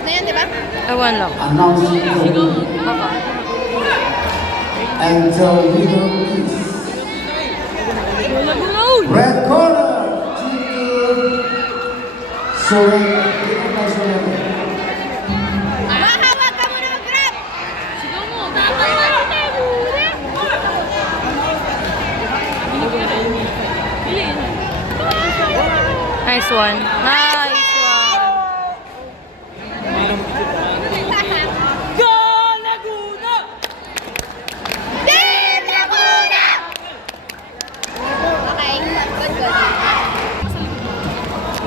Gold na yan, di ba? Ewan lang. Announcing the Baka. and the winner is red corner. Sorry. Mahawag ka muna mag-grab! Sigaw mo! Nice one. Nice one. Go Laguna! Team Laguna! Okay, good, good.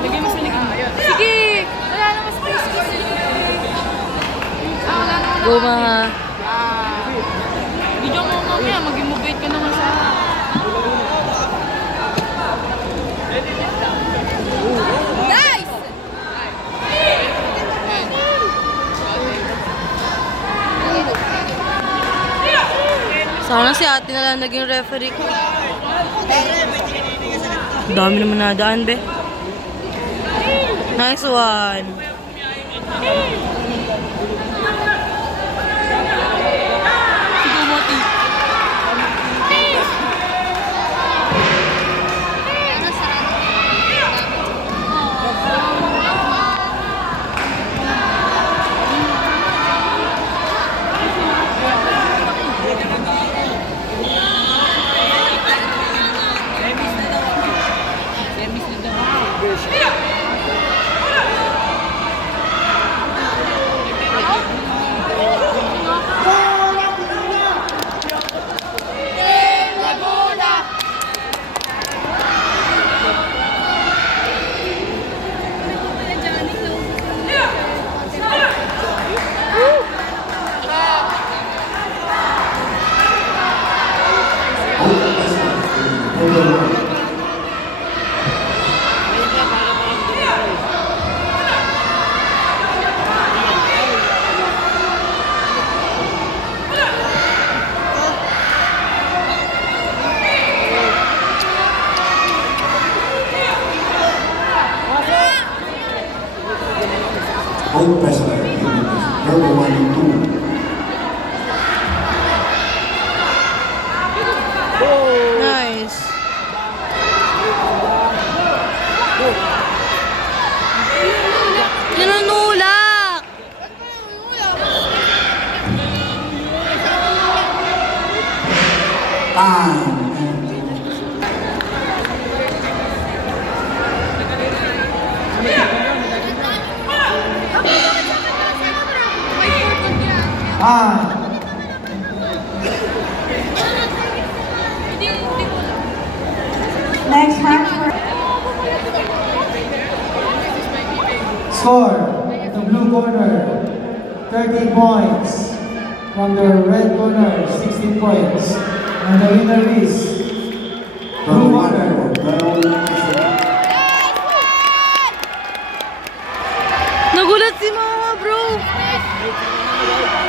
Lagay mo sa likod. Sige! Wala naman space kasi. Wala naman. Go mga. Video mo mamaya, mag-immovate ka naman sa... Nice! Sana si ate na lang naging referee ko. Dami naman nadaan, be. Nice one. Sigaw mo, T. Team Laguna! Both president number 1 and 2. Nice. Tinunulak! Next match for Score, the blue corner, 30 points. From the red corner, 16 points. And the winner is The blue winner corner. of the